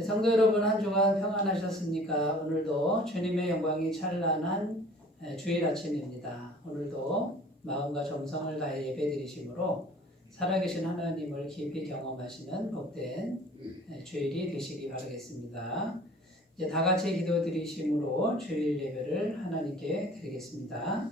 성도 여러분, 한 주간 평안하셨습니까? 오늘도 주님의 영광이 찬란한 주일 아침입니다. 오늘도 마음과 정성을 다해 예배드리심으로 살아계신 하나님을 깊이 경험하시는 복된 주일이 되시기 바라겠습니다. 이제 다 같이 기도드리심으로 주일 예배를 하나님께 드리겠습니다.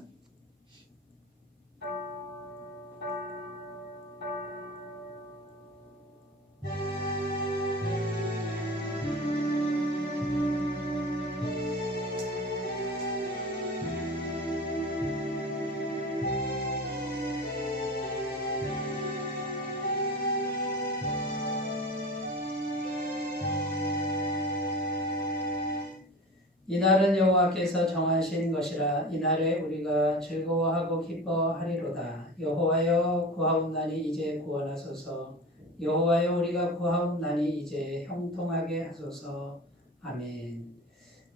이날은 여호와께서 정하신 것이라. 이날에 우리가 즐거워하고 기뻐하리로다. 여호와여, 구하옵나니 이제 구원하소서. 여호와여, 우리가 구하옵나니 이제 형통하게 하소서. 아멘.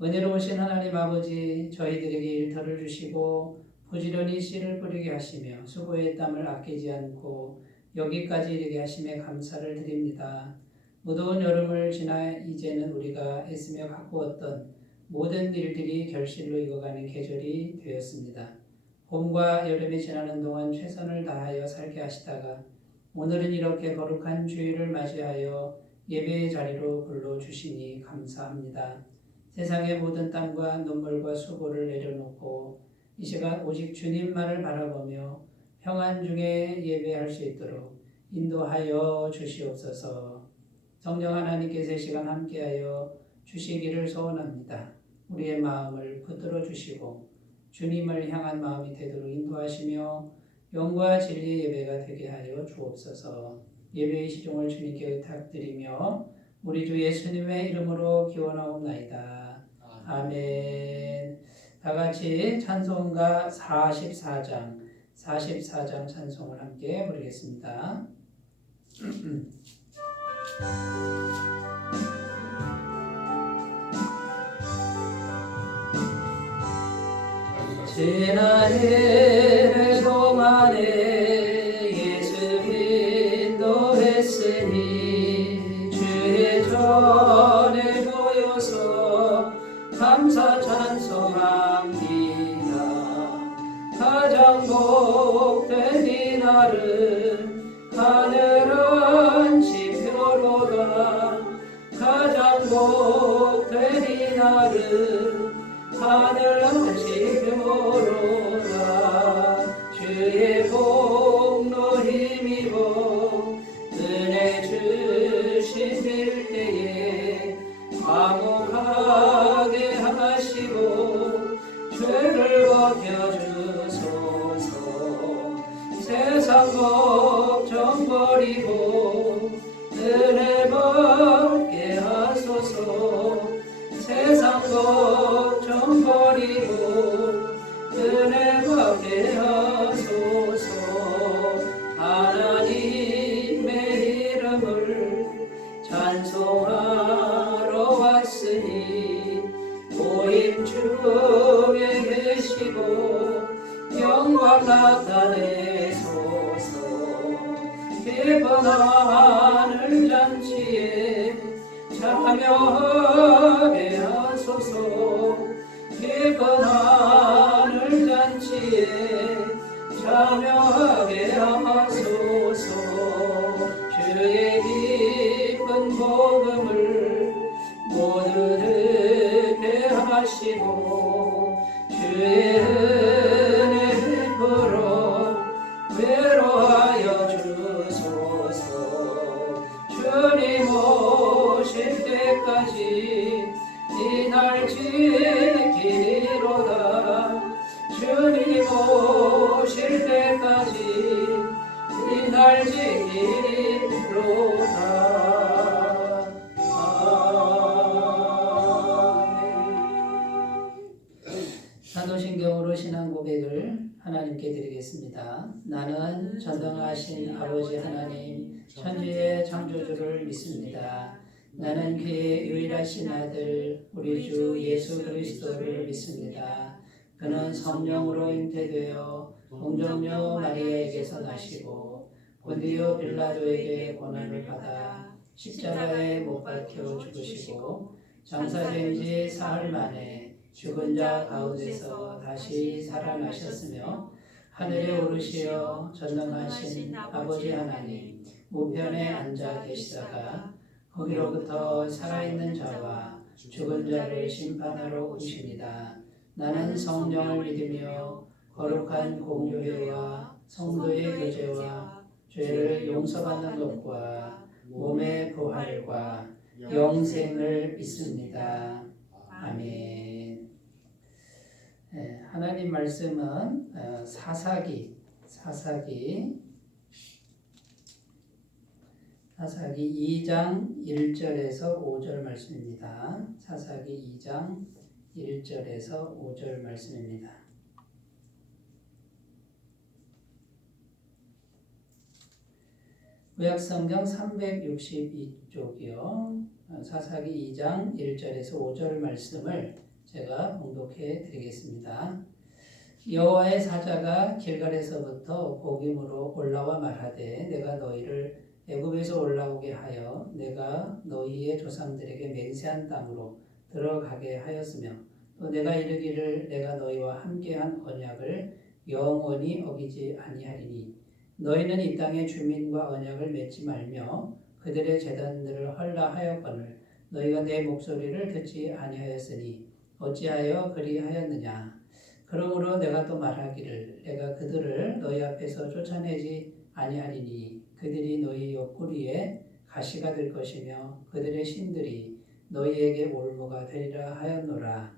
은혜로우신 하나님 아버지, 저희들에게 일터를 주시고 부지런히 씨를 뿌리게 하시며 수고의 땀을 아끼지 않고 여기까지 이르게 하심에 감사를 드립니다. 무더운 여름을 지나 이제는 우리가 애쓰며 가꾸었던 모든 일들이 결실로 익어가는 계절이 되었습니다. 봄과 여름이 지나는 동안 최선을 다하여 살게 하시다가 오늘은 이렇게 거룩한 주일을 맞이하여 예배의 자리로 불러주시니 감사합니다. 세상의 모든 땀과 눈물과 수고를 내려놓고 이 시간 오직 주님만을 바라보며 평안 중에 예배할 수 있도록 인도하여 주시옵소서. 성령 하나님께서 이 시간 함께하여 주시기를 소원합니다. 우리의 마음을 붙들어 주시고 주님을 향한 마음이 되도록 인도하시며 영과 진리의 예배가 되게 하여 주옵소서. 예배의 시종을 주님께 의탁드리며 우리 주 예수님의 이름으로 기원하옵나이다. 아멘. 다 같이 찬송가 44장 찬송을 함께 부르겠습니다. 지난 동안에 예수 인도했으니 주의 전에 모여서 감사 찬송합니다. 가장 복된 이날은 하늘은 지표로다. 가장 복된 이날은 하늘은 지표로다. 주의 복로 힘입어 은혜 주신 때에 화목하게 하시고 죄를 벗겨주소서. 세상 걱정 버리고 은혜 받게 하소서. 세상 걱정 버리고 은혜 받게 하소서. 하나님의 이름을 찬송하러 왔으니 모임 중에 계시고 영광 나타내소서. 기쁜 하늘 잔치에 참여하게 하소서. 기쁜 하늘 잔치에 참여하게 하소서. 주의 기쁜 복음을 모두 듣게 하시고 주의 은혜 베풀어 괴로하여 주소서. 주님 오실 때까지 이날 지키리로다. 주님 오실 때까지 이날 지키리로다. 사도신경으로 신앙 고백을 하나님께 드리겠습니다. 나는 전능하신 아버지 하나님 천지의 창조주를 믿습니다. 나는 그의 유일하신 아들 우리 주 예수 그리스도를 믿습니다. 그는 성령으로 잉태되어 동정녀 마리아에게서 나시고 본디오 빌라도에게 고난을 받아 십자가에 못 박혀 죽으시고 장사된 지 사흘 만에 죽은 자 가운데서 다시 살아나셨으며 하늘에 오르시어 전능하신 아버지 하나님 우편에 앉아 계시다가 거기로부터 살아있는 자와 죽은 자를 심판하러 오십니다. 나는 성령을 믿으며 거룩한 공교회와 성도의 교제와 죄를 용서받는 것과 몸의 부활과 영생을 믿습니다. 아멘. 하나님 말씀은 사사기 2장 1절에서 5절 말씀입니다. 사사기 2장 1절에서 5절 말씀입니다. 구약성경 362쪽이요. 사사기 2장 1절에서 5절 말씀을 제가 봉독해 드리겠습니다. 여호와의 사자가 길갈에서부터 복임으로 올라와 말하되 내가 너희를 애굽에서 올라오게 하여 내가 너희의 조상들에게 맹세한 땅으로 들어가게 하였으며 또 내가 이르기를 내가 너희와 함께한 언약을 영원히 어기지 아니하리니 너희는 이 땅의 주민과 언약을 맺지 말며 그들의 제단들을 헐라하였거늘 너희가 내 목소리를 듣지 아니하였으니 어찌하여 그리하였느냐. 그러므로 내가 또 말하기를 내가 그들을 너희 앞에서 쫓아내지 아니하리니 그들이 너희 옆구리에 가시가 될 것이며 그들의 신들이 너희에게 올무가 되리라 하였노라.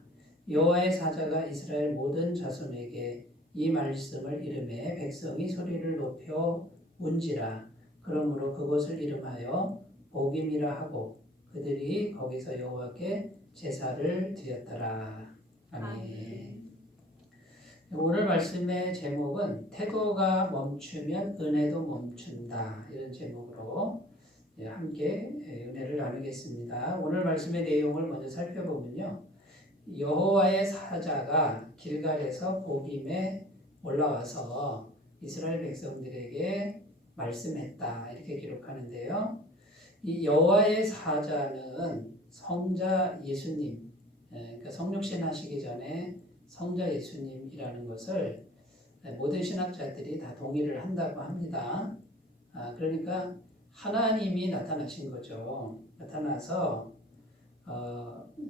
여호와의 사자가 이스라엘 모든 자손에게 이 말씀을 이름해 백성이 소리를 높여 운지라. 그러므로 그곳을 이름하여 복임이라 하고 그들이 거기서 여호와께 제사를 드렸더라. 아멘. 오늘 말씀의 제목은 태도가 멈추면 은혜도 멈춘다. 이런 제목으로 함께 은혜를 나누겠습니다. 오늘 말씀의 내용을 먼저 살펴보면요. 여호와의 사자가 길갈에서 복임에 올라와서 이스라엘 백성들에게 말씀했다. 이렇게 기록하는데요. 이 여호와의 사자는 성자 예수님, 그러니까 성육신 하시기 전에 성자 예수님이라는 것을 모든 신학자들이 다 동의를 한다고 합니다. 그러니까 하나님이 나타나신 거죠. 나타나서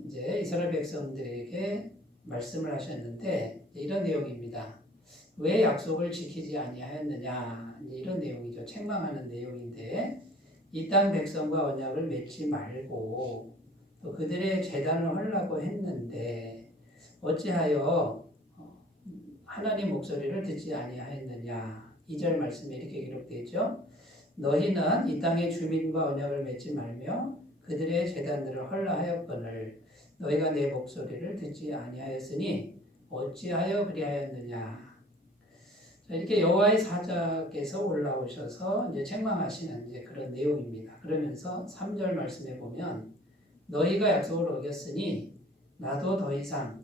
이제 이스라엘 백성들에게 말씀을 하셨는데 이런 내용입니다. 왜 약속을 지키지 아니하였느냐, 이런 내용이죠. 책망하는 내용인데 이 땅 백성과 언약을 맺지 말고 또 그들의 제단을 헐라고 했는데 어찌하여 하나님 목소리를 듣지 아니하였느냐. 2절 말씀에 이렇게 기록되어 있죠. 너희는 이 땅의 주민과 언약을 맺지 말며 그들의 제단들을 헐라하였거늘 너희가 내 목소리를 듣지 아니하였으니 어찌하여 그리하였느냐. 자, 이렇게 여호와의 사자께서 올라오셔서 이제 책망하시는 이제 그런 내용입니다. 그러면서 3절 말씀에 보면 너희가 약속을 어겼으니 나도 더 이상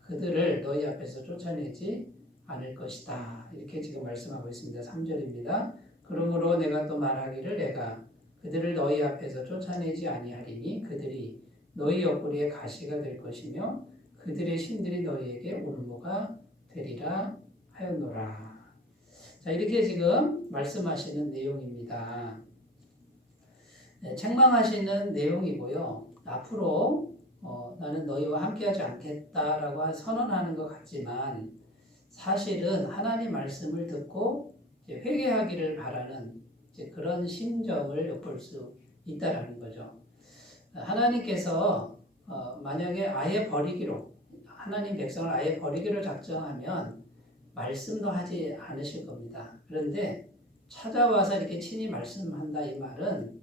그들을 너희 앞에서 쫓아내지 않을 것이다. 이렇게 지금 말씀하고 있습니다. 3절입니다. 그러므로 내가 또 말하기를 내가 그들을 너희 앞에서 쫓아내지 아니하리니 그들이 너희 옆구리에 가시가 될 것이며 그들의 신들이 너희에게 올무가 되리라 하였노라. 자, 이렇게 지금 말씀하시는 내용입니다. 책망하시는 내용이고요. 앞으로 나는 너희와 함께하지 않겠다라고 선언하는 것 같지만 사실은 하나님 말씀을 듣고 회개하기를 바라는 그런 심정을 엿볼 수 있다라는 거죠. 하나님께서 만약에 아예 버리기로 하나님 백성을 아예 버리기로 작정하면 말씀도 하지 않으실 겁니다. 그런데 찾아와서 이렇게 친히 말씀한다 이 말은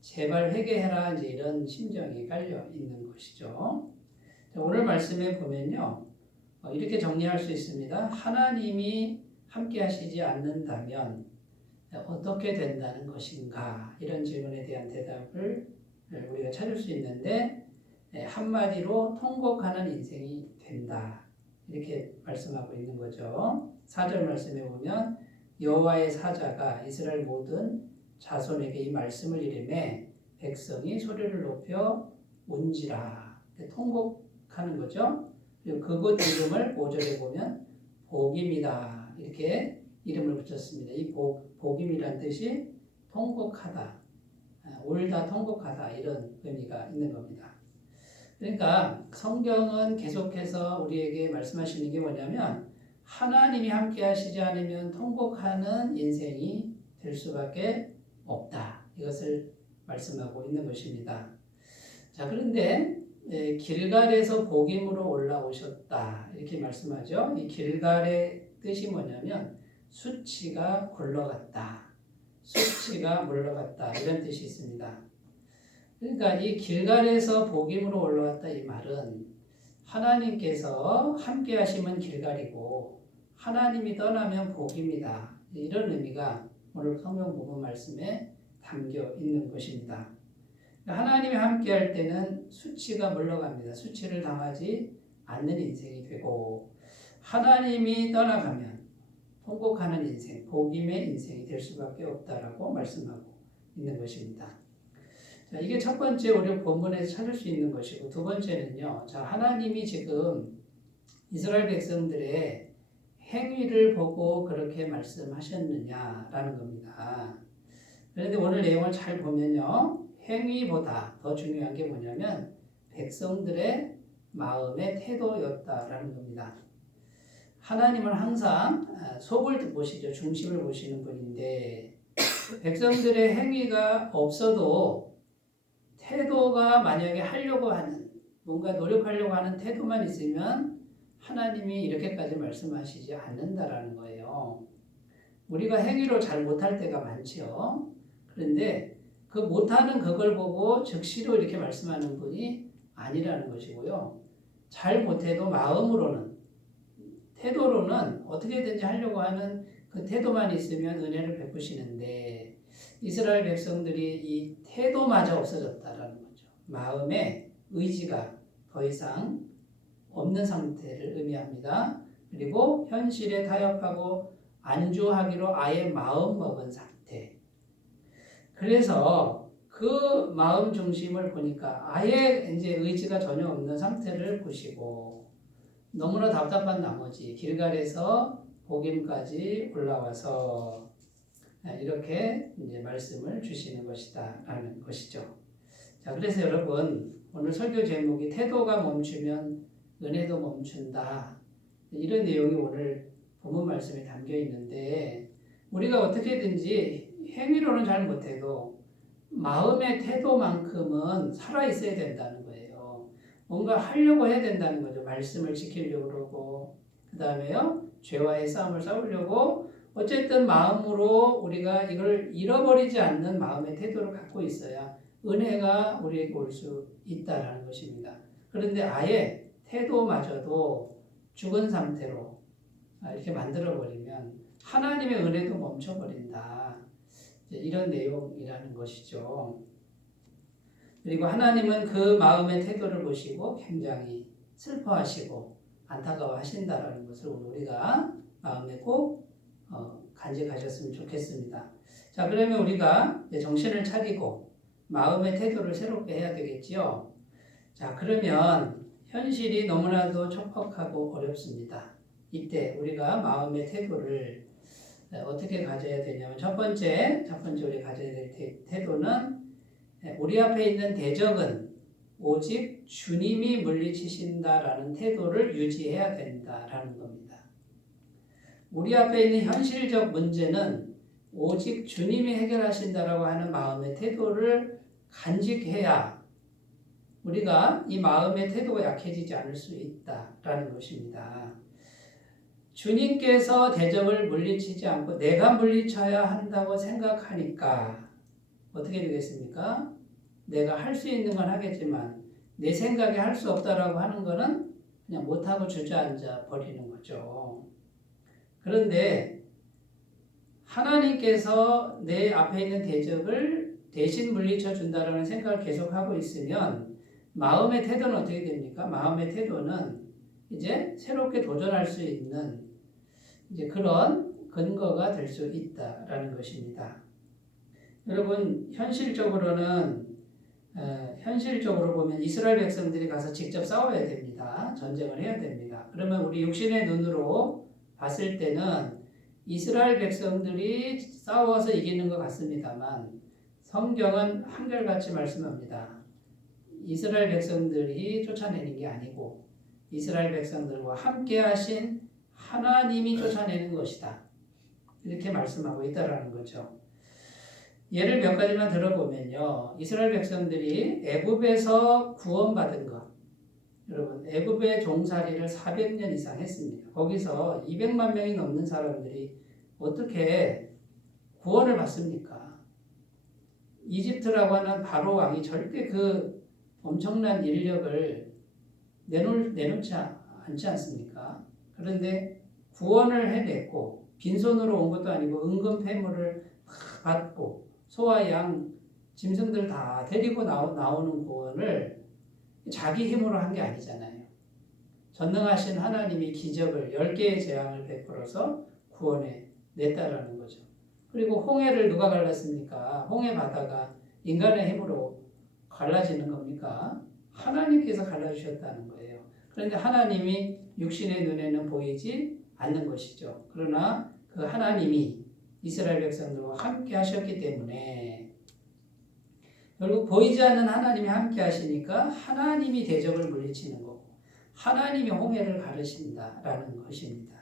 제발 회개해라 이제 이런 심정이 깔려 있는 것이죠. 오늘 말씀에 보면요. 이렇게 정리할 수 있습니다. 하나님이 함께 하시지 않는다면 어떻게 된다는 것인가? 이런 질문에 대한 대답을 우리가 찾을 수 있는데 한마디로 통곡하는 인생이 된다. 이렇게 말씀하고 있는 거죠. 4절 말씀에 보면 여호와의 사자가 이스라엘 모든 자손에게 이 말씀을 이름해 백성이 소리를 높여 온지라. 통곡하는 거죠. 그리고 그곳 이름을 5절에 보면 복임이다. 이렇게 이름을 붙였습니다. 이 복임이란 뜻이 통곡하다, 울다, 통곡하다 이런 의미가 있는 겁니다. 그러니까 성경은 계속해서 우리에게 말씀하시는 게 뭐냐면 하나님이 함께 하시지 않으면 통곡하는 인생이 될 수밖에 없다. 이것을 말씀하고 있는 것입니다. 자, 그런데 길갈에서 복임으로 올라오셨다. 이렇게 말씀하죠. 이 길갈의 뜻이 뭐냐면 수치가 굴러갔다. 수치가 물러갔다. 이런 뜻이 있습니다. 그러니까 이 길갈에서 복임으로 올라왔다 이 말은 하나님께서 함께 하시면 길갈이고 하나님이 떠나면 복임이다. 이런 의미가 오늘 성경 부분 말씀에 담겨 있는 것입니다. 하나님이 함께 할 때는 수치가 물러갑니다. 수치를 당하지 않는 인생이 되고 하나님이 떠나가면 통곡하는 인생, 복임의 인생이 될 수밖에 없다라고 말씀하고 있는 것입니다. 자, 이게 첫 번째 우리 본문에서 찾을 수 있는 것이고 두 번째는요. 자, 하나님이 지금 이스라엘 백성들의 행위를 보고 그렇게 말씀하셨느냐라는 겁니다. 그런데 오늘 내용을 잘 보면요. 행위보다 더 중요한 게 뭐냐면 백성들의 마음의 태도였다라는 겁니다. 하나님은 항상 속을 보시죠. 중심을 보시는 분인데 백성들의 행위가 없어도 태도가 만약에 하려고 하는 뭔가 노력하려고 하는 태도만 있으면 하나님이 이렇게까지 말씀하시지 않는다라는 거예요. 우리가 행위로 잘 못할 때가 많죠. 그런데 그 못하는 그걸 보고 즉시로 이렇게 말씀하는 분이 아니라는 것이고요. 잘 못해도 마음으로는 태도로는 어떻게든지 하려고 하는 그 태도만 있으면 은혜를 베푸시는데 이스라엘 백성들이 이 태도마저 없어졌다라는 거죠. 마음의 의지가 더 이상 없는 상태를 의미합니다. 그리고 현실에 타협하고 안주하기로 아예 마음 먹은 상태. 그래서 그 마음 중심을 보니까 아예 이제 의지가 전혀 없는 상태를 보시고 너무나 답답한 나머지 길갈에서 복임까지 올라와서 이렇게 이제 말씀을 주시는 것이다라는 것이죠. 자, 그래서 여러분 오늘 설교 제목이 태도가 멈추면 은혜도 멈춘다. 이런 내용이 오늘 본문 말씀에 담겨 있는데 우리가 어떻게든지 행위로는 잘 못해도 마음의 태도만큼은 살아있어야 된다는 거예요. 뭔가 하려고 해야 된다는 거죠. 말씀을 지키려고 그러고 그 다음에요. 죄와의 싸움을 싸우려고 어쨌든 마음으로 우리가 이걸 잃어버리지 않는 마음의 태도를 갖고 있어야 은혜가 우리에게 올 수 있다라는 것입니다. 그런데 아예 태도마저도 죽은 상태로 이렇게 만들어버리면 하나님의 은혜도 멈춰버린다. 이런 내용이라는 것이죠. 그리고 하나님은 그 마음의 태도를 보시고 굉장히 슬퍼하시고 안타까워하신다라는 것을 우리가 마음에 꼭 간직하셨으면 좋겠습니다. 자, 그러면 우리가 정신을 차리고 마음의 태도를 새롭게 해야 되겠지요. 자, 그러면 현실이 너무나도 촉박하고 어렵습니다. 이때 우리가 마음의 태도를 어떻게 가져야 되냐면 첫 번째 우리 가져야 될 태도는 우리 앞에 있는 대적은 오직 주님이 물리치신다라는 태도를 유지해야 된다라는 겁니다. 우리 앞에 있는 현실적 문제는 오직 주님이 해결하신다라고 하는 마음의 태도를 간직해야 우리가 이 마음의 태도가 약해지지 않을 수 있다라는 것입니다. 주님께서 대적을 물리치지 않고 내가 물리쳐야 한다고 생각하니까 어떻게 되겠습니까? 내가 할 수 있는 건 하겠지만 내 생각에 할 수 없다라고 하는 거는 그냥 못하고 주저앉아 버리는 거죠. 그런데 하나님께서 내 앞에 있는 대적을 대신 물리쳐 준다라는 생각을 계속하고 있으면 마음의 태도는 어떻게 됩니까? 마음의 태도는 이제 새롭게 도전할 수 있는 이제 그런 근거가 될 수 있다라는 것입니다. 여러분 현실적으로는 현실적으로 보면 이스라엘 백성들이 가서 직접 싸워야 됩니다. 전쟁을 해야 됩니다. 그러면 우리 육신의 눈으로 봤을 때는 이스라엘 백성들이 싸워서 이기는 것 같습니다만 성경은 한결같이 말씀합니다. 이스라엘 백성들이 쫓아내는 게 아니고 이스라엘 백성들과 함께 하신 하나님이 쫓아내는 것이다. 이렇게 말씀하고 있다라는 거죠. 예를 몇 가지만 들어보면요. 이스라엘 백성들이 애굽에서 구원받은 것. 여러분, 애굽의 종살이를 400년 이상 했습니다. 거기서 200만 명이 넘는 사람들이 어떻게 구원을 받습니까? 이집트라고 하는 바로 왕이 절대 그 엄청난 인력을 내놓지 않지 않습니까? 그런데 구원을 해냈고 빈손으로 온 것도 아니고 은금 패물을 받고 소와 양, 짐승들 다 데리고 나오는 구원을 자기 힘으로 한 게 아니잖아요. 전능하신 하나님이 기적을 10개의 재앙을 베풀어서 구원해 냈다라는 거죠. 그리고 홍해를 누가 갈랐습니까? 홍해 바다가 인간의 힘으로 갈라지는 겁니까? 하나님께서 갈라주셨다는 거예요. 그런데 하나님이 육신의 눈에는 보이지 않는 것이죠. 그러나 그 하나님이 이스라엘 백성들과 함께 하셨기 때문에 결국 보이지 않는 하나님이 함께 하시니까 하나님이 대적을 물리치는 거고 하나님이 홍해를 가르신다라는 것입니다.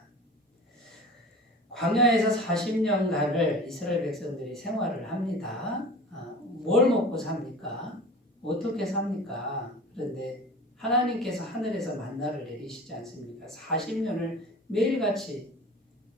광야에서 40년간을 이스라엘 백성들이 생활을 합니다. 뭘 먹고 삽니까? 어떻게 삽니까? 그런데 하나님께서 하늘에서 만나를 내리시지 않습니까? 40년을 매일같이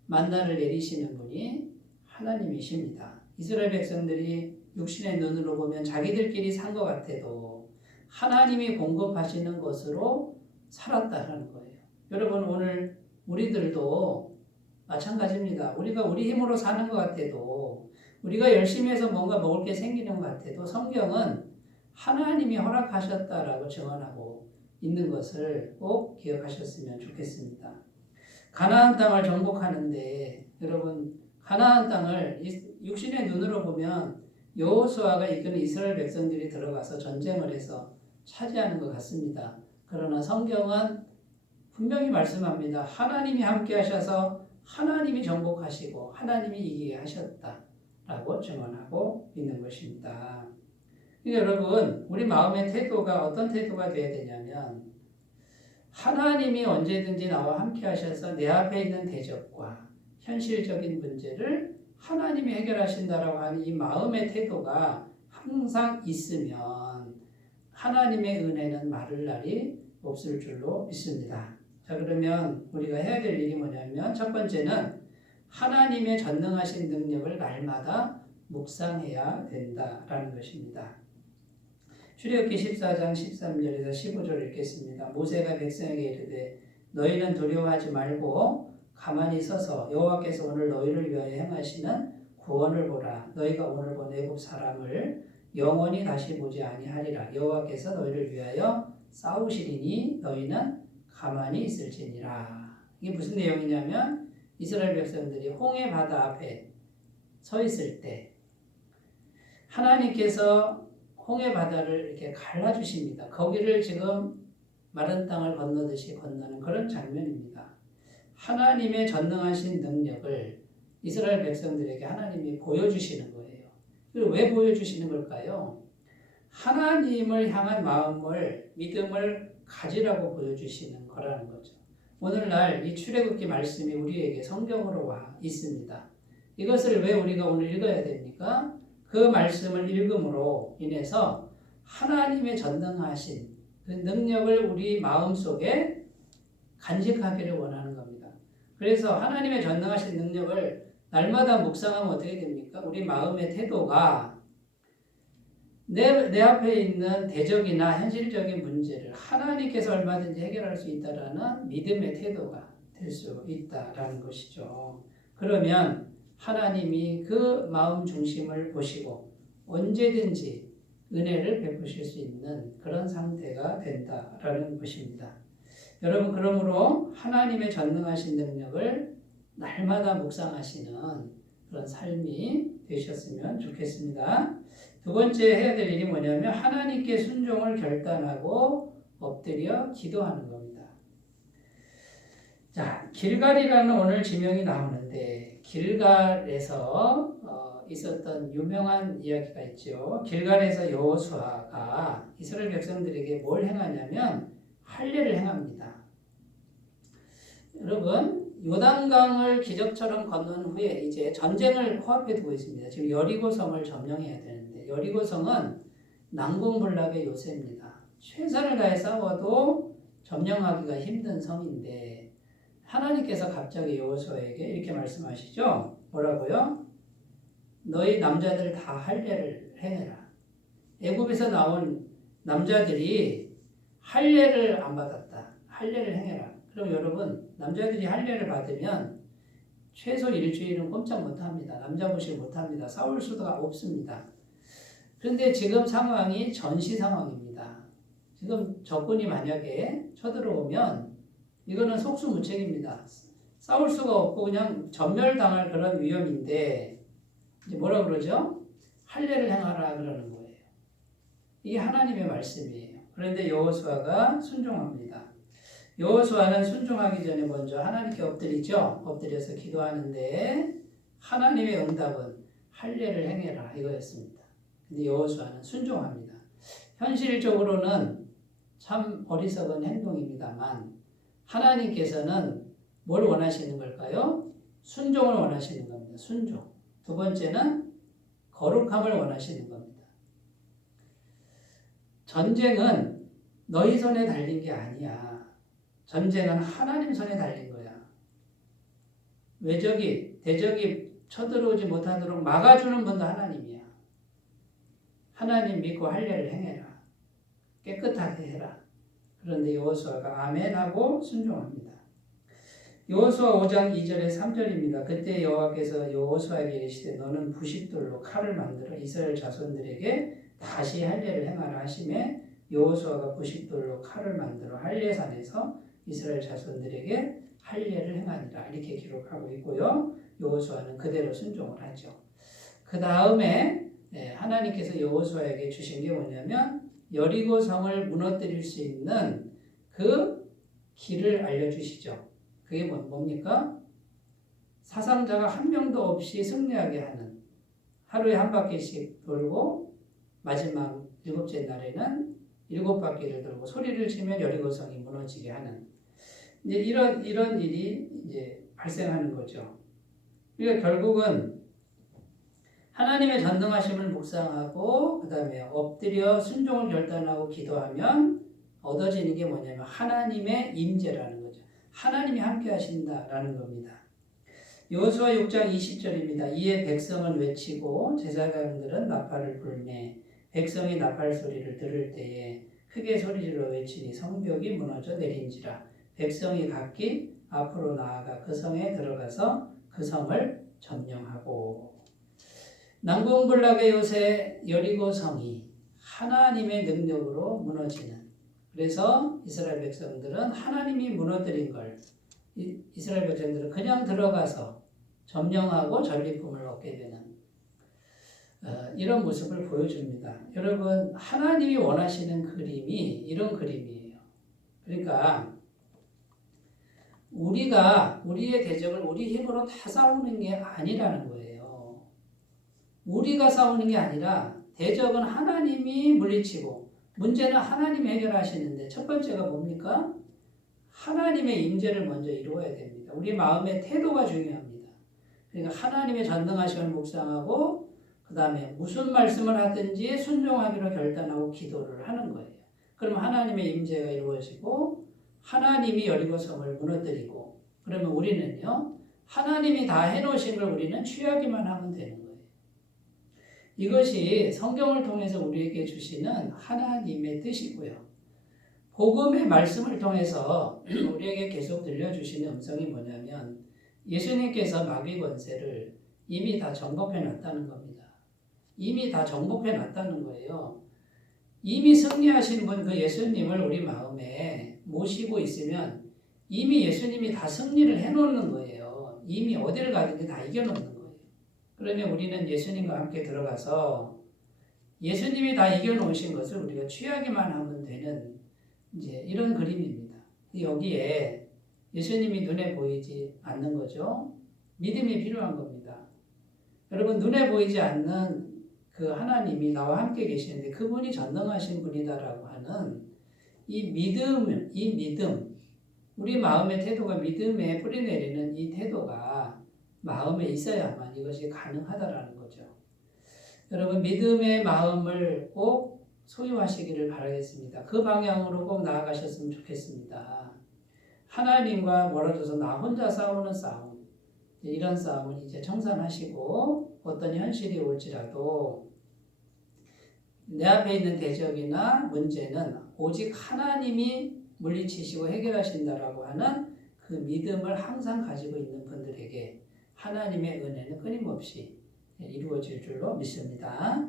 만나를 내리시는 분이 하나님이십니다. 이스라엘 백성들이 육신의 눈으로 보면 자기들끼리 산 것 같아도 하나님이 공급하시는 것으로 살았다는 거예요. 여러분, 오늘 우리들도 마찬가지입니다. 우리가 우리 힘으로 사는 것 같아도 우리가 열심히 해서 뭔가 먹을 게 생기는 것 같아도 성경은 하나님이 허락하셨다라고 증언하고 있는 것을 꼭 기억하셨으면 좋겠습니다. 가나안 땅을 정복하는데 여러분, 가나안 땅을 육신의 눈으로 보면 여호수아가 이끄는 이스라엘 백성들이 들어가서 전쟁을 해서 차지하는 것 같습니다. 그러나 성경은 분명히 말씀합니다. 하나님이 함께 하셔서 하나님이 정복하시고 하나님이 이기게 하셨다라고 증언하고 있는 것입니다. 여러분, 우리 마음의 태도가 어떤 태도가 되어야 되냐면 하나님이 언제든지 나와 함께 하셔서 내 앞에 있는 대적과 현실적인 문제를 하나님이 해결하신다라고 하는 이 마음의 태도가 항상 있으면 하나님의 은혜는 마를 날이 없을 줄로 믿습니다. 자, 그러면 우리가 해야 될 일이 뭐냐면 첫 번째는 하나님의 전능하신 능력을 날마다 묵상해야 된다라는 것입니다. 출애굽기 14장 13절에서 15절 읽겠습니다. 모세가 백성에게 이르되 너희는 두려워하지 말고 가만히 서서 여호와께서 오늘 너희를 위하여 행하시는 구원을 보라. 너희가 오늘 본 애굽 사람을 영원히 다시 보지 아니하리라. 여호와께서 너희를 위하여 싸우시리니 너희는 가만히 있을지니라. 이게 무슨 내용이냐면 이스라엘 백성들이 홍해 바다 앞에 서 있을 때 하나님께서 홍해 바다를 이렇게 갈라주십니다. 거기를 지금 마른 땅을 건너듯이 건너는 그런 장면입니다. 하나님의 전능하신 능력을 이스라엘 백성들에게 하나님이 보여주시는 거예요. 그리고 왜 보여주시는 걸까요? 하나님을 향한 마음을, 믿음을 가지라고 보여주시는 거라는 거죠. 오늘날 이 출애굽기 말씀이 우리에게 성경으로 와 있습니다. 이것을 왜 우리가 오늘 읽어야 됩니까? 그 말씀을 읽음으로 인해서 하나님의 전능하신 그 능력을 우리 마음속에 간직하기를 원하는 겁니다. 그래서 하나님의 전능하신 능력을 날마다 묵상하면 어떻게 됩니까? 우리 마음의 태도가 내 앞에 있는 대적이나 현실적인 문제를 하나님께서 얼마든지 해결할 수 있다라는 믿음의 태도가 될 수 있다라는 것이죠. 그러면 하나님이 그 마음 중심을 보시고 언제든지 은혜를 베푸실 수 있는 그런 상태가 된다라는 것입니다. 여러분, 그러므로 하나님의 전능하신 능력을 날마다 묵상하시는 그런 삶이 되셨으면 좋겠습니다. 두 번째 해야 될 일이 뭐냐면 하나님께 순종을 결단하고 엎드려 기도하는 겁니다. 자, 길갈이라는 오늘 지명이 나오는데 길갈에서 있었던 유명한 이야기가 있죠. 길갈에서 여호수아가 이스라엘 백성들에게 뭘 행하냐면 할례를 행합니다. 여러분, 요단강을 기적처럼 건넌 후에 이제 전쟁을 코앞에 두고 있습니다. 지금 여리고성을 점령해야 되는데 여리고성은 난공불락의 요새입니다. 최선을 다해 싸워도 점령하기가 힘든 성인데 하나님께서 갑자기 여호수아에게 이렇게 말씀하시죠. 뭐라고요? 너희 남자들 다 할례를 행해라. 애굽에서 나온 남자들이 할례를 안 받았다. 할례를 행해라. 그럼 여러분, 남자들이 할례를 받으면 최소 일주일은 꼼짝 못합니다. 남자 보실 못합니다. 싸울 수가 없습니다. 그런데 지금 상황이 전시 상황입니다. 지금 적군이 만약에 쳐들어오면 이거는 속수무책입니다. 싸울 수가 없고 그냥 전멸당할 그런 위험인데 이제 뭐라 그러죠? 할례를 행하라 그러는 거예요. 이게 하나님의 말씀이에요. 그런데 여호수아가 순종합니다. 여호수아는 순종하기 전에 먼저 하나님께 엎드리죠. 엎드려서 기도하는데 하나님의 응답은 할례를 행해라 이거였습니다. 근데 여호수아는 순종합니다. 현실적으로는 참 어리석은 행동입니다만 하나님께서는 뭘 원하시는 걸까요? 순종을 원하시는 겁니다. 순종. 두 번째는 거룩함을 원하시는 겁니다. 전쟁은 너희 손에 달린 게 아니야. 전쟁은 하나님 손에 달린 거야. 외적이, 대적이 쳐들어오지 못하도록 막아주는 분도 하나님이야. 하나님 믿고 할례를 행해라. 깨끗하게 해라. 그런데 여호수아가 아멘하고 순종합니다. 여호수아 5장 2절에 3절입니다. 그때 여호와께서 여호수아에게 이르시되 너는 부싯돌로 칼을 만들어 이스라엘 자손들에게 다시 할례를 행하라 하시매 여호수아가 부싯돌로 칼을 만들어 할례산에서 이스라엘 자손들에게 할례를 행하니라 이렇게 기록하고 있고요. 여호수아는 그대로 순종을 하죠. 그 다음에 하나님께서 여호수아에게 주신 게 뭐냐면 여리고 성을 무너뜨릴 수 있는 그 길을 알려주시죠. 그게 뭡니까? 사상자가 한 명도 없이 승리하게 하는 하루에 한 바퀴씩 돌고 마지막 7째 날에는 7바퀴를 돌고 소리를 치면 여리고성이 무너지게 하는 이제 이런 일이 이제 발생하는 거죠. 그러니까 결국은 하나님의 전능하심을 묵상하고 그 다음에 엎드려 순종을 결단하고 기도하면 얻어지는 게 뭐냐면 하나님의 임재라는 거죠. 하나님이 함께 하신다라는 겁니다. 여호수아 6장 20절입니다. 이에 백성은 외치고 제사장들은 나팔을 불매 백성이 나팔 소리를 들을 때에 크게 소리질러 외치니 성벽이 무너져 내린지라 백성이 각기 앞으로 나아가 그 성에 들어가서 그 성을 점령하고 난공불락의 요새 여리고 성이 하나님의 능력으로 무너지는 그래서 이스라엘 백성들은 하나님이 무너뜨린 걸 이스라엘 백성들은 그냥 들어가서 점령하고 전리품을 얻게 되는 이런 모습을 보여줍니다. 여러분 하나님이 원하시는 그림이 이런 그림이에요. 그러니까 우리가 우리의 대적을 우리 힘으로 다 싸우는 게 아니라는 거예요. 우리가 싸우는 게 아니라 대적은 하나님이 물리치고 문제는 하나님이 해결하시는데 첫 번째가 뭡니까? 하나님의 임재를 먼저 이루어야 됩니다. 우리 마음의 태도가 중요합니다. 그러니까 하나님의 전능하심을 묵상하고 그 다음에 무슨 말씀을 하든지 순종하기로 결단하고 기도를 하는 거예요. 그러면 하나님의 임재가 이루어지고 하나님이 여리고성을 무너뜨리고 그러면 우리는요 하나님이 다 해놓으신 걸 우리는 취하기만 하면 되는 거예요. 이것이 성경을 통해서 우리에게 주시는 하나님의 뜻이고요. 복음의 말씀을 통해서 우리에게 계속 들려주시는 음성이 뭐냐면 예수님께서 마귀 권세를 이미 다 정복해 놨다는 겁니다. 이미 다 정복해 놨다는 거예요. 이미 승리하신 분 그 예수님을 우리 마음에 모시고 있으면 이미 예수님이 다 승리를 해놓는 거예요. 이미 어디를 가든지 다 이겨놓는 거예요. 그러면 우리는 예수님과 함께 들어가서 예수님이 다 이겨놓으신 것을 우리가 취하기만 하면 되는 이제 이런 그림입니다. 여기에 예수님이 눈에 보이지 않는 거죠. 믿음이 필요한 겁니다. 여러분 눈에 보이지 않는 그 하나님이 나와 함께 계시는데 그분이 전능하신 분이다라고 하는 이 믿음, 우리 마음의 태도가 믿음에 뿌리내리는 이 태도가 마음에 있어야만 이것이 가능하다라는 거죠. 여러분 믿음의 마음을 꼭 소유하시기를 바라겠습니다. 그 방향으로 꼭 나아가셨으면 좋겠습니다. 하나님과 멀어져서 나 혼자 싸우는 싸움, 이런 싸움은 이제 청산하시고 어떤 현실이 올지라도 내 앞에 있는 대적이나 문제는 오직 하나님이 물리치시고 해결하신다라고 하는 그 믿음을 항상 가지고 있는 분들에게 하나님의 은혜는 끊임없이 이루어질 줄로 믿습니다.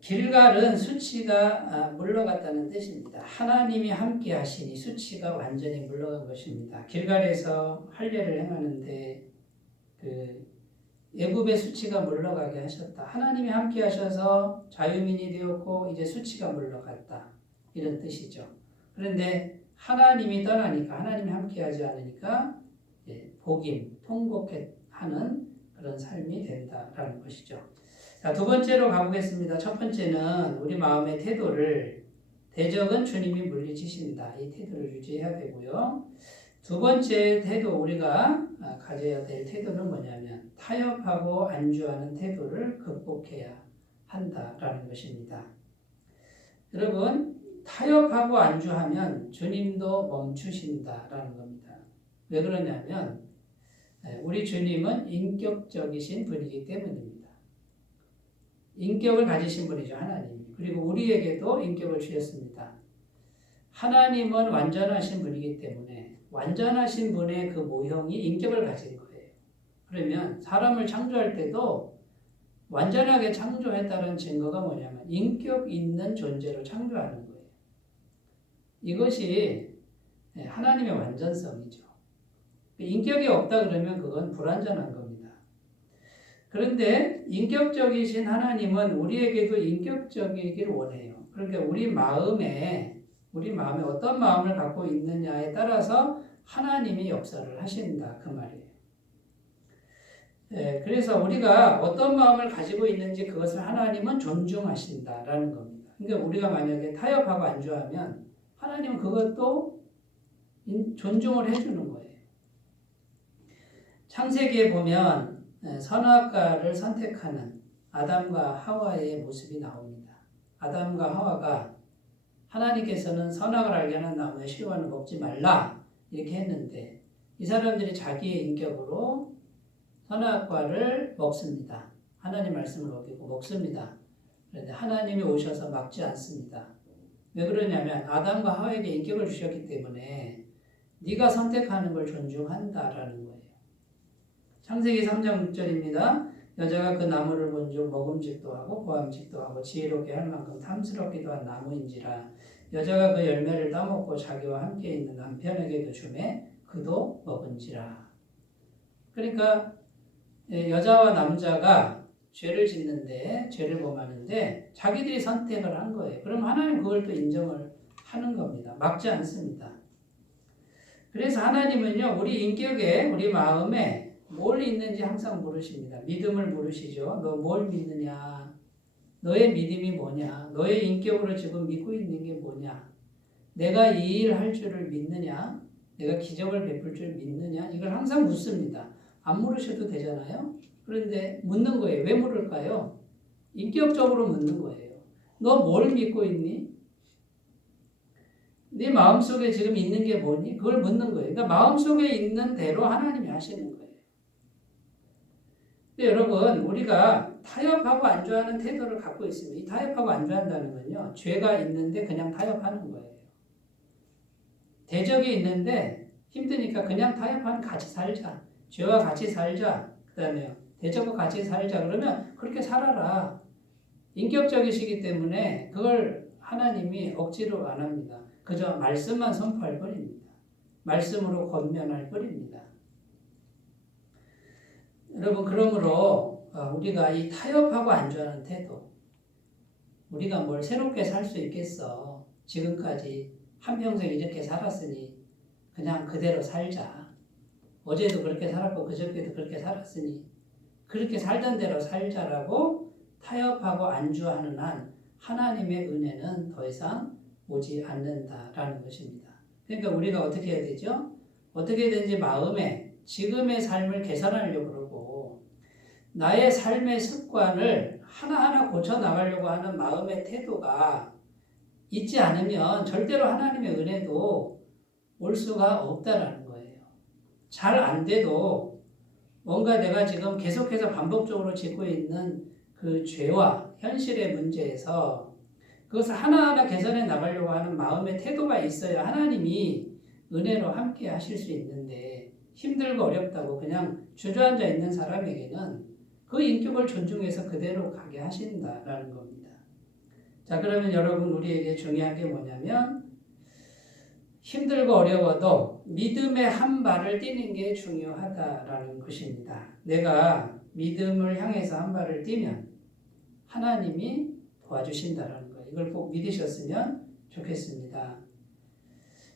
길갈은 수치가 물러갔다는 뜻입니다. 하나님이 함께 하시니 수치가 완전히 물러간 것입니다. 길갈에서 할례를 행하는데 그 애굽의 수치가 물러가게 하셨다. 하나님이 함께 하셔서 자유민이 되었고 이제 수치가 물러갔다. 이런 뜻이죠. 그런데 하나님이 떠나니까 하나님이 함께 하지 않으니까 복임, 통곡하는 그런 삶이 된다라는 것이죠. 자, 두 번째로 가보겠습니다. 첫 번째는 우리 마음의 태도를 대적은 주님이 물리치신다. 이 태도를 유지해야 되고요. 두 번째 태도 우리가 가져야 될 태도는 뭐냐면 타협하고 안주하는 태도를 극복해야 한다라는 것입니다. 여러분 타협하고 안주하면 주님도 멈추신다라는 겁니다. 왜 그러냐면 우리 주님은 인격적이신 분이기 때문입니다. 인격을 가지신 분이죠, 하나님이. 그리고 우리에게도 인격을 주셨습니다. 하나님은 완전하신 분이기 때문에 완전하신 분의 그 모형이 인격을 가진 거예요. 그러면 사람을 창조할 때도 완전하게 창조했다는 증거가 뭐냐면 인격 있는 존재로 창조하는 거예요. 이것이 하나님의 완전성이죠. 인격이 없다 그러면 그건 불완전한 겁니다. 그런데 인격적이신 하나님은 우리에게도 인격적이길 원해요. 그러니까 우리 마음에 어떤 마음을 갖고 있느냐에 따라서 하나님이 역사를 하신다 그 말이에요. 그래서 우리가 어떤 마음을 가지고 있는지 그것을 하나님은 존중하신다라는 겁니다. 그러니까 우리가 만약에 타협하고 안주하면 하나님은 그것도 존중을 해주는 거예요. 창세기에 보면 선악과를 선택하는 아담과 하와의 모습이 나옵니다. 아담과 하와가 하나님께서는 선악을 알게 하는 나무의 실과는 먹지 말라 이렇게 했는데 이 사람들이 자기의 인격으로 선악과를 먹습니다. 하나님 말씀을 어기고 먹습니다. 그런데 하나님이 오셔서 막지 않습니다. 왜 그러냐면 아담과 하와에게 인격을 주셨기 때문에 네가 선택하는 걸 존중한다라는 거예요. 창세기 3장 6절입니다. 여자가 그 나무를 본즉 먹음직도 하고 보암직도 하고 지혜롭게 할 만큼 탐스럽기도 한 나무인지라 여자가 그 열매를 따먹고 자기와 함께 있는 남편에게도 주매 그도 먹은지라. 그러니까 여자와 남자가 죄를 짓는데 죄를 범하는데 자기들이 선택을 한 거예요. 그럼 하나님 그걸 또 인정을 하는 겁니다. 막지 않습니다. 그래서 하나님은요 우리 인격에 우리 마음에 뭘 있는지 항상 물으십니다. 믿음을 물으시죠. 너 뭘 믿느냐? 너의 믿음이 뭐냐? 너의 인격으로 지금 믿고 있는 게 뭐냐? 내가 이 일 할 줄을 믿느냐? 내가 기적을 베풀 줄 믿느냐? 이걸 항상 묻습니다. 안 물으셔도 되잖아요. 그런데 묻는 거예요. 왜 물을까요? 인격적으로 묻는 거예요. 너 뭘 믿고 있니? 네 마음속에 지금 있는 게 뭐니? 그걸 묻는 거예요. 그러니까 마음속에 있는 대로 하나님이 하시는 거예요. 근데 여러분 우리가 타협하고 안주하는 태도를 갖고 있습니다. 이 타협하고 안주한다는 건요. 죄가 있는데 그냥 타협하는 거예요. 대적이 있는데 힘드니까 그냥 타협하는 같이 살자. 죄와 같이 살자. 그 다음에 대적과 같이 살자. 그러면 그렇게 살아라. 인격적이시기 때문에 그걸 하나님이 억지로 안 합니다. 그저 말씀만 선포할 뿐입니다. 말씀으로 권면할 뿐입니다. 여러분 그러므로 우리가 이 타협하고 안주하는 태도 우리가 뭘 새롭게 살 수 있겠어. 지금까지 한평생 이렇게 살았으니 그냥 그대로 살자. 어제도 그렇게 살았고 그저께도 그렇게 살았으니 그렇게 살던 대로 살자라고 타협하고 안주하는 한 하나님의 은혜는 더 이상 오지 않는다라는 것입니다. 그러니까 우리가 어떻게 해야 되죠? 어떻게든지 마음에 지금의 삶을 개선하려고 그러고 나의 삶의 습관을 하나하나 고쳐나가려고 하는 마음의 태도가 있지 않으면 절대로 하나님의 은혜도 올 수가 없다라는 거예요. 잘 안 돼도 뭔가 내가 지금 계속해서 반복적으로 짓고 있는 그 죄와 현실의 문제에서 그것을 하나하나 개선해 나가려고 하는 마음의 태도가 있어야 하나님이 은혜로 함께 하실 수 있는데 힘들고 어렵다고 그냥 주저앉아 있는 사람에게는 그 인격을 존중해서 그대로 가게 하신다라는 겁니다. 자, 그러면 여러분 우리에게 중요한 게 뭐냐면 힘들고 어려워도 믿음의 한 발을 뛰는 게 중요하다라는 것입니다. 내가 믿음을 향해서 한 발을 뛰면 하나님이 도와주신다라는 거예요. 이걸 꼭 믿으셨으면 좋겠습니다.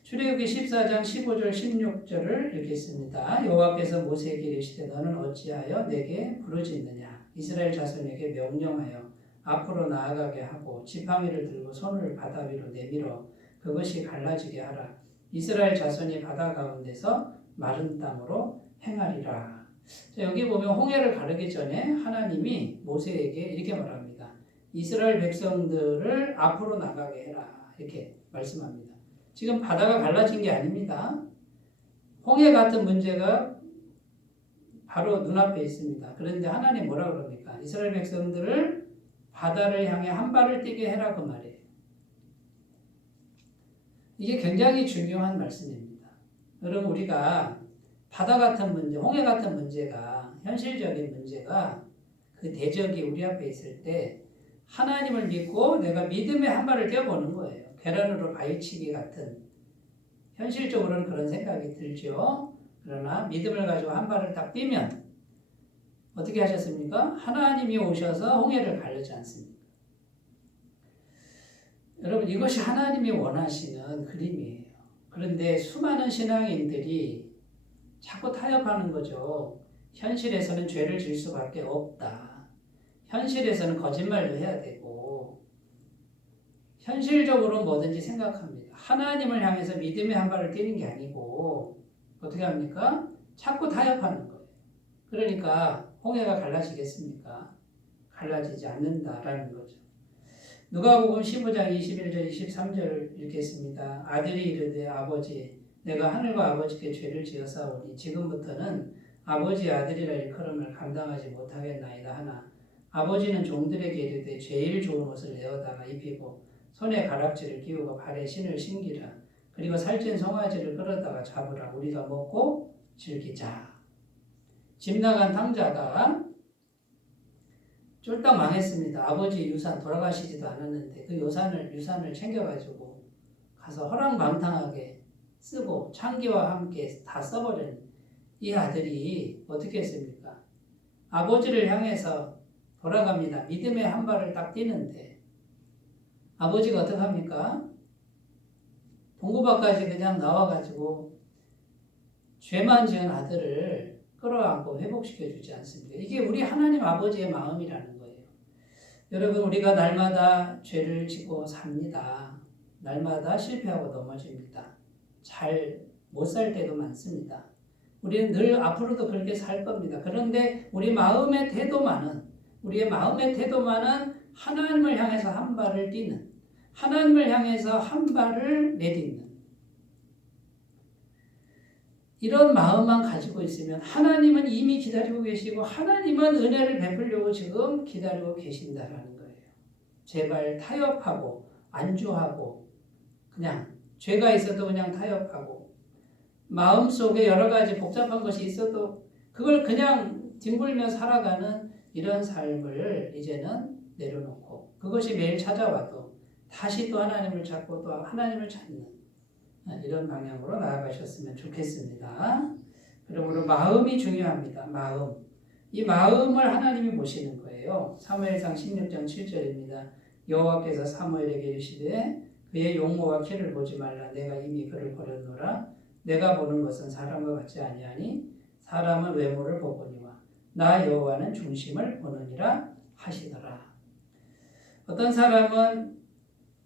출애굽기 14장 15절 16절을 읽겠습니다. 여호와께서 모세에게 이르시되 너는 어찌하여 내게 부르짖느냐 이스라엘 자손에게 명령하여 앞으로 나아가게 하고 지팡이를 들고 손을 바다 위로 내밀어 그것이 갈라지게 하라. 이스라엘 자손이 바다 가운데서 마른 땅으로 행하리라. 자, 여기 보면 홍해를 가르기 전에 하나님이 모세에게 이렇게 말합니다. 이스라엘 백성들을 앞으로 나가게 해라. 이렇게 말씀합니다. 지금 바다가 갈라진 게 아닙니다. 홍해 같은 문제가 바로 눈앞에 있습니다. 그런데 하나님 뭐라 그럽니까? 이스라엘 백성들을 바다를 향해 한 발을 뛰게 해라 그 말이에요. 이게 굉장히 중요한 말씀입니다. 여러분 우리가 바다 같은 문제, 홍해 같은 문제가 현실적인 문제가 그 대적이 우리 앞에 있을 때 하나님을 믿고 내가 믿음의 한 발을 뛰어보는 거예요. 계란으로 바위치기 같은 현실적으로는 그런 생각이 들죠. 그러나 믿음을 가지고 한 발을 딱 뛰면 어떻게 하셨습니까? 하나님이 오셔서 홍해를 가르지 않습니까? 여러분 이것이 하나님이 원하시는 그림이에요. 그런데 수많은 신앙인들이 자꾸 타협하는 거죠. 현실에서는 죄를 질 수밖에 없다. 현실에서는 거짓말도 해야 되고 현실적으로 뭐든지 생각합니다. 하나님을 향해서 믿음의 한 발을 뛰는 게 아니고 어떻게 합니까? 자꾸 타협하는 거예요. 그러니까 홍해가 갈라지겠습니까? 갈라지지 않는다라는 거죠. 누가복음 15장 21절 23절 읽겠습니다. 아들이 이르되 아버지 내가 하늘과 아버지께 죄를 지어사오니 지금부터는 아버지 아들이라 일컬음을 감당하지 못하겠나이다 하나 아버지는 종들에게 이르되 제일 좋은 옷을 내어다가 입히고 손에 가락지를 끼우고 발에 신을 신기라. 그리고 살찐 송아지를 끌어다가 잡으라. 우리가 먹고 즐기자. 집 나간 탕자가 쫄딱 망했습니다. 아버지 유산 돌아가시지도 않았는데 그 유산을 챙겨가지고 가서 허랑방탕하게 쓰고 창기와 함께 다 써버린 이 아들이 어떻게 했습니까? 아버지를 향해서 돌아갑니다. 믿음의 한 발을 딱 뛰는데 아버지가 어떻게 합니까? 동구밭까지 그냥 나와가지고 죄만 지은 아들을 끌어안고 회복시켜주지 않습니까? 이게 우리 하나님 아버지의 마음이라는 거예요. 여러분 우리가 날마다 죄를 지고 삽니다. 날마다 실패하고 넘어집니다. 잘 못 살 때도 많습니다. 우리는 늘 앞으로도 그렇게 살 겁니다. 그런데 우리의 마음의 태도만은 하나님을 향해서 한 발을 뛰는 하나님을 향해서 한 발을 내딛는 이런 마음만 가지고 있으면 하나님은 이미 기다리고 계시고 하나님은 은혜를 베풀려고 지금 기다리고 계신다라는 거예요. 제발 타협하고 안주하고 그냥 죄가 있어도 그냥 타협하고 마음속에 여러 가지 복잡한 것이 있어도 그걸 그냥 뒹굴며 살아가는 이런 삶을 이제는 내려놓고 그것이 매일 찾아와도 다시 또 하나님을 찾고 또 하나님을 찾는 이런 방향으로 나아가셨으면 좋겠습니다. 그러므로 마음이 중요합니다. 마음. 이 마음을 하나님이 보시는 거예요. 사무엘상 16장 7절입니다. 여호와께서 사무엘에게 이르시되 그의 용모와 키를 보지 말라. 내가 이미 그를 버렸노라. 내가 보는 것은 사람과 같지 아니하니 사람은 외모를 보거니와 나 여호와는 중심을 보느니라 하시더라. 어떤 사람은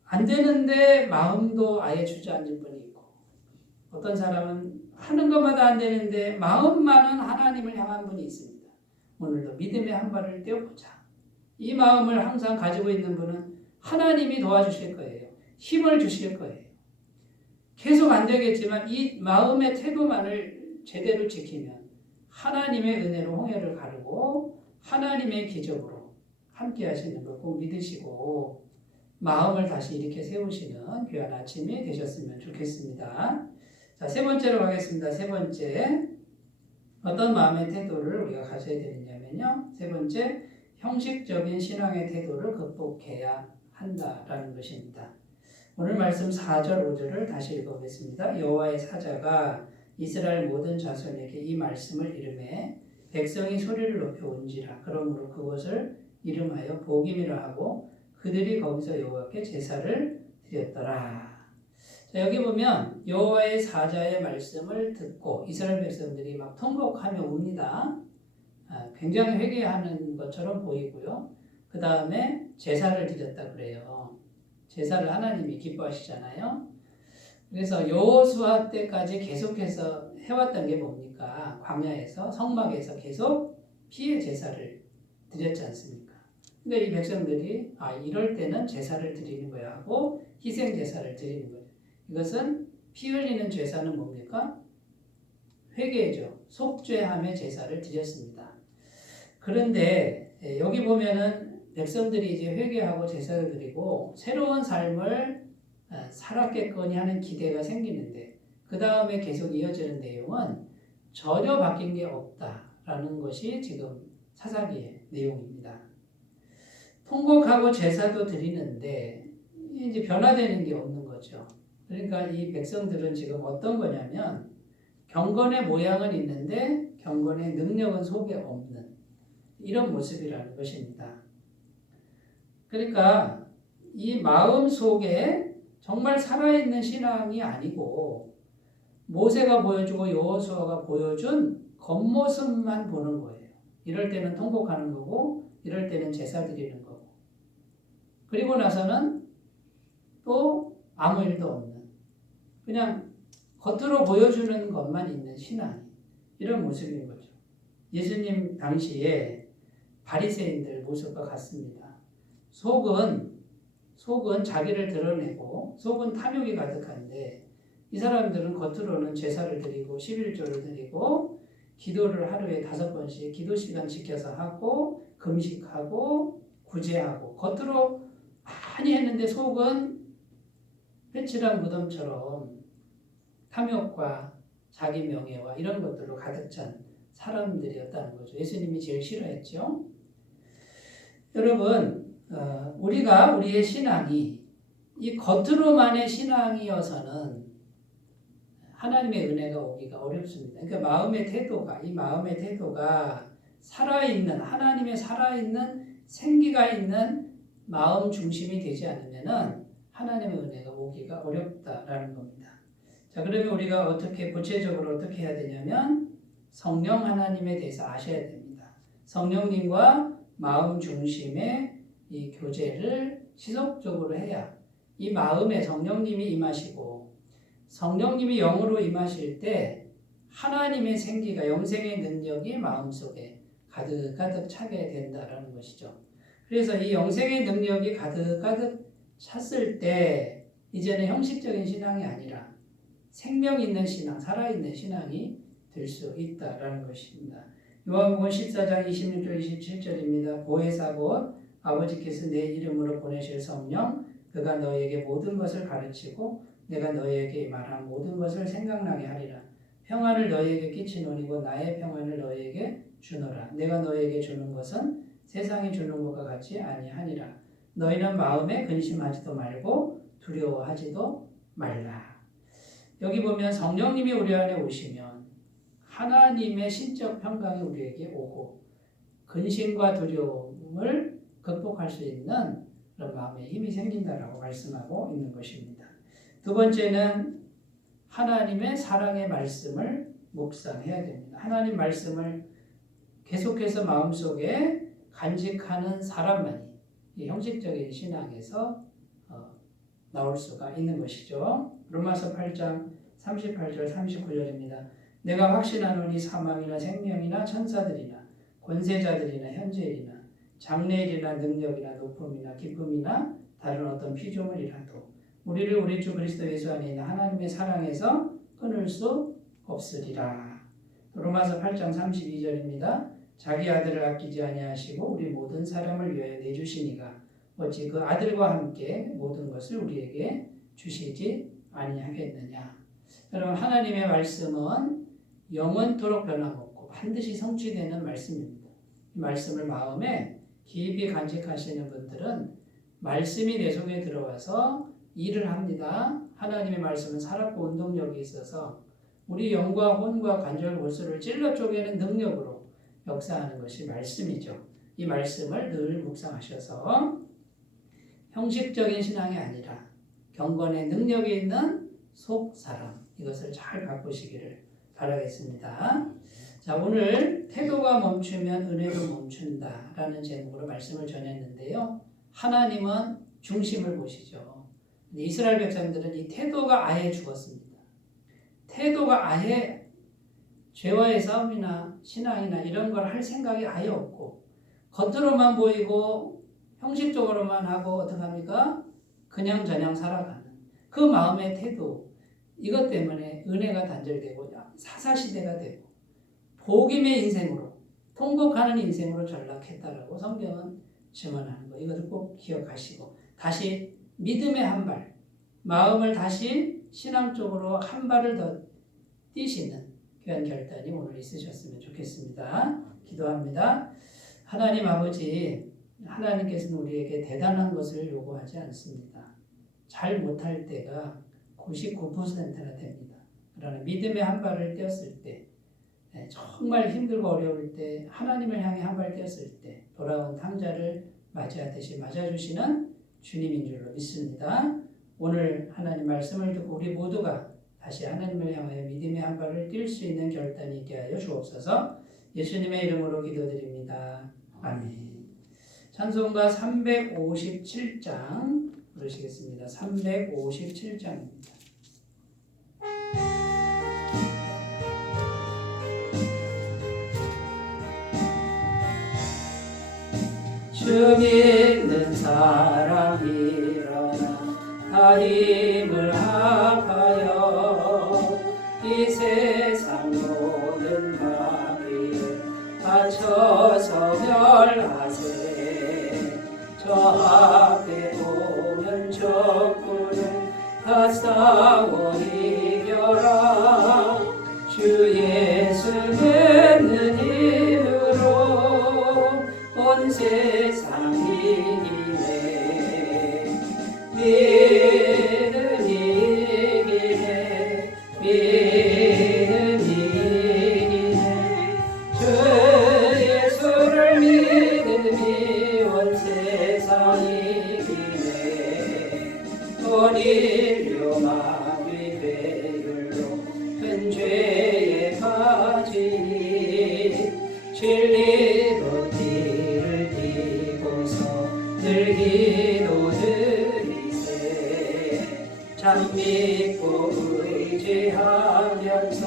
안 되는데 마음도 아예 주저앉은 분이 있고, 어떤 사람은 하는 것마다 안 되는데 마음만은 하나님을 향한 분이 있습니다. 오늘도 믿음의 한 발을 떼어보자. 이 마음을 항상 가지고 있는 분은 하나님이 도와주실 거예요. 힘을 주실 거예요. 계속 안 되겠지만 이 마음의 태도만을 제대로 지키면 하나님의 은혜로 홍해를 가르고 하나님의 기적으로 함께 하시는 걸 꼭 믿으시고 마음을 다시 이렇게 세우시는 귀한 아침이 되셨으면 좋겠습니다. 자, 세 번째로 가겠습니다. 세 번째, 어떤 마음의 태도를 우리가 가져야 되느냐면요. 세 번째, 형식적인 신앙의 태도를 극복해야 한다라는 것입니다. 오늘 말씀 4절, 5절을 다시 읽어보겠습니다. 여호와의 사자가 이스라엘 모든 자손에게 이 말씀을 이르매 백성이 소리를 높여 온지라. 그러므로 그것을 이름하여 복임이라 하고 그들이 거기서 여호와께 제사를 드렸더라. 자, 여기 보면 여호와의 사자의 말씀을 듣고 이스라엘 백성들이 막 통곡하며 웁니다. 굉장히 회개하는 것처럼 보이고요. 그 다음에 제사를 드렸다 그래요. 제사를 하나님이 기뻐하시잖아요. 그래서 여호수아 때까지 계속해서 해왔던 게 뭡니까? 광야에서 성막에서 계속 피의 제사를 드렸지 않습니까? 그러니까 이 백성들이 이럴 때는 제사를 드리는 거야 하고 희생 제사를 드리는 거예요. 이것은 피 흘리는 제사는 뭡니까? 회개죠. 속죄함의 제사를 드렸습니다. 그런데 여기 보면은 백성들이 이제 회개하고 제사를 드리고 새로운 삶을 살았겠거니 하는 기대가 생기는데 그 다음에 계속 이어지는 내용은 전혀 바뀐 게 없다라는 것이 지금 사사기의 내용입니다. 통곡하고 제사도 드리는데 이제 변화되는 게 없는 거죠. 그러니까 이 백성들은 지금 어떤 거냐면 경건의 모양은 있는데 경건의 능력은 속에 없는 이런 모습이라는 것입니다. 그러니까 이 마음 속에 정말 살아있는 신앙이 아니고 모세가 보여주고 여호수아가 보여준 겉모습만 보는 거예요. 이럴 때는 통곡하는 거고 이럴 때는 제사 드리는 거고 그리고 나서는 또 아무 일도 없는 그냥 겉으로 보여주는 것만 있는 신앙 이런 모습인 거죠. 예수님 당시에 바리새인들 모습과 같습니다. 속은 자기를 드러내고 속은 탐욕이 가득한데 이 사람들은 겉으로는 제사를 드리고 11조를 드리고 기도를 하루에 5번씩 기도 시간 지켜서 하고 금식하고 구제하고 겉으로 많이 했는데 속은 회칠한 무덤처럼 탐욕과 자기 명예와 이런 것들로 가득 찬 사람들이었다는 거죠. 예수님이 제일 싫어했죠. 여러분 우리가 우리의 신앙이 이 겉으로만의 신앙이어서는 하나님의 은혜가 오기가 어렵습니다. 그러니까 이 마음의 태도가 살아있는 하나님의 살아있는 생기가 있는 마음 중심이 되지 않으면은 하나님의 은혜가 오기가 어렵다라는 겁니다. 자, 그러면 우리가 어떻게 구체적으로 어떻게 해야 되냐면 성령 하나님에 대해서 아셔야 됩니다. 성령님과 마음 중심의 이 교제를 지속적으로 해야 이 마음에 성령님이 임하시고 성령님이 영으로 임하실 때 하나님의 생기가 영생의 능력이 마음속에 가득가득 차게 된다라는 것이죠. 그래서 이 영생의 능력이 가득가득 찼을 때 이제는 형식적인 신앙이 아니라 생명 있는 신앙, 살아있는 신앙이 될 수 있다라는 것입니다. 요한복음 14장 26절 27절입니다. 보혜사 곧 아버지께서 내 이름으로 보내실 성령 그가 너희에게 모든 것을 가르치고 내가 너희에게 말한 모든 것을 생각나게 하리라. 평안을 너희에게 끼치노니 곧 나의 평안을 너희에게 주노라. 내가 너희에게 주는 것은 세상이 주는 것과 같이 아니하니라. 너희는 마음에 근심하지도 말고 두려워하지도 말라. 여기 보면 성령님이 우리 안에 오시면 하나님의 신적 평강이 우리에게 오고 근심과 두려움을 극복할 수 있는 그런 마음에 힘이 생긴다라고 말씀하고 있는 것입니다. 두 번째는 하나님의 사랑의 말씀을 묵상해야 됩니다. 하나님 말씀을 계속해서 마음속에 간직하는 사람만이 이 형식적인 신앙에서 나올 수가 있는 것이죠. 로마서 8장 38절 39절입니다. 내가 확신하노니 사망이나 생명이나 천사들이나 권세자들이나 현재일이나 장래일이나 능력이나 높음이나 기쁨이나 다른 어떤 피조물이라도 우리를 우리 주 그리스도 예수 안에 있는 하나님의 사랑에서 끊을 수 없으리라. 로마서 8장 32절입니다. 자기 아들을 아끼지 아니하시고 우리 모든 사람을 위하여 내주시니가 어찌 그 아들과 함께 모든 것을 우리에게 주시지 아니하겠느냐. 여러분, 하나님의 말씀은 영원토록 변함없고 반드시 성취되는 말씀입니다. 이 말씀을 마음에 깊이 간직하시는 분들은 말씀이 내 속에 들어와서 일을 합니다. 하나님의 말씀은 살았고 운동력이 있어서 우리 영과 혼과 관절 골수를 찔러 쪼개는 능력으로 역사하는 것이 말씀이죠. 이 말씀을 늘 묵상하셔서 형식적인 신앙이 아니라 경건의 능력이 있는 속사람, 이것을 잘 바꾸시기를 바라겠습니다. 자, 오늘 태도가 멈추면 은혜도 멈춘다라는 제목으로 말씀을 전했는데요. 하나님은 중심을 보시죠. 이스라엘 백성들은 이 태도가 아예 죽었습니다. 태도가 아예 죄와의 싸움이나 신앙이나 이런 걸 할 생각이 아예 없고 겉으로만 보이고 형식적으로만 하고 어떡합니까? 그냥저냥 살아가는 그 마음의 태도, 이것 때문에 은혜가 단절되고 사사시대가 되고 복임의 인생으로, 통곡하는 인생으로 전락했다라고 성경은 증언하는 거, 이것을 꼭 기억하시고 다시 믿음의 한 발, 마음을 다시 신앙 쪽으로 한 발을 더 뛰시는 귀한 결단이 오늘 있으셨으면 좋겠습니다. 기도합니다. 하나님 아버지, 하나님께서는 우리에게 대단한 것을 요구하지 않습니다. 잘 못할 때가 99%나 됩니다. 그러나 믿음의 한 발을 떼었을 때, 정말 힘들고 어려울 때, 하나님을 향해 한 발 떼었을 때 돌아온 탕자를 맞이하듯이 맞아주시는 주님인 줄로 믿습니다. 오늘 하나님 말씀을 듣고 우리 모두가 다시 하나님을 향하여 믿음의 한 발을 뛸 수 있는 결단이 있게 하여 주옵소서. 예수님의 이름으로 기도드립니다. 아멘. 찬송가 357장 부르시겠습니다. 357장입니다. 주 믿는 사람 일어나 다 힘을 합하여 이 세상 모든 마귀를 바쳐서 멸하세. 저 앞에 오는 적군을 다 싸워 이겨라. 주 예수 믿는 힘으로 온 세상 이기네. 믿음 이기네. 믿음 이기네. 주 예수를 믿음이 온 세상 이기네. 온 인류 마귀 배율로 큰 죄에 빠지니 진리로 뒤를 띠고서 늘 기도드리세. 참 믿고 의지하면서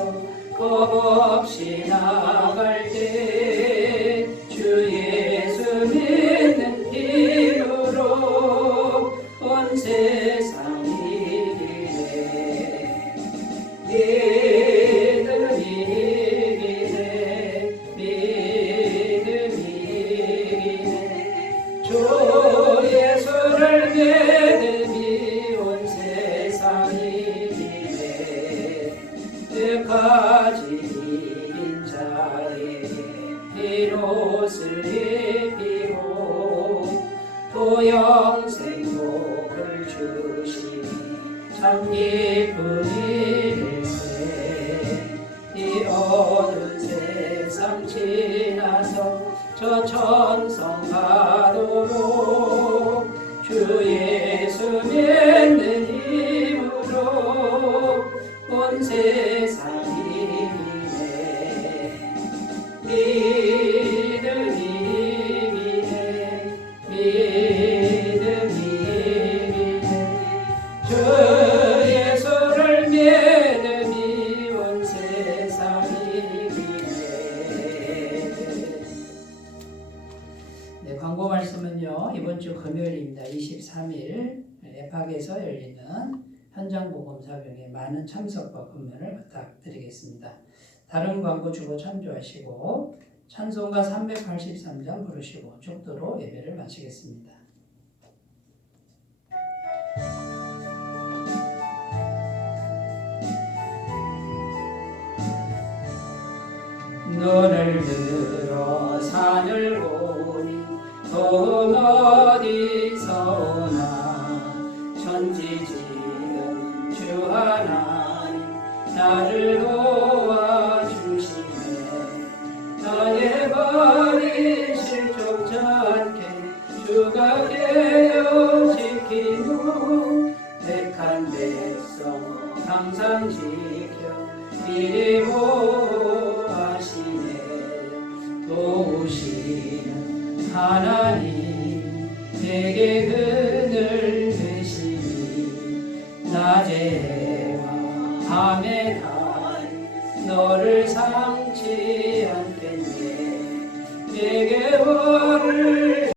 겁없이 나갈 때 주 예수 믿는 힘으로 온 세상 이기네. 믿음 이기네. 믿음 이기네. 주 예수를 믿음이 온 세상 이기네. 끝까지 이긴 자에게 흰 옷을 입히고 또 영생복을 주시니 참 기쁜 일일세. 이 어두운 세상 지나서 저 천성 가도록 주 예수 믿는 힘으로 온 세상이 믿음이 주 예수를 믿음이 온 세상이 네, 광고 말씀은요 이번 주 금요일입니다. 23일 에팍에서 열리는 현장 복음사경에 많은 참석과 금연을 부탁드리겠습니다. 다른 광고 주고 참조하시고 찬송가 383장 부르시고 축도로 예배를 마치겠습니다. 눈을 들어 산을 보니 돈 어디서 오나 천지지은 주 하나님 나를 도와주시네 나의 발이 실족지 않게 주가 깨어 지키고 택한 백성 항상 지켜 이리 보호하시네 도우시는 하나님 내게 그늘 되시니 낮에와 밤에 다 너를 삼지 않겠네 내게 벌을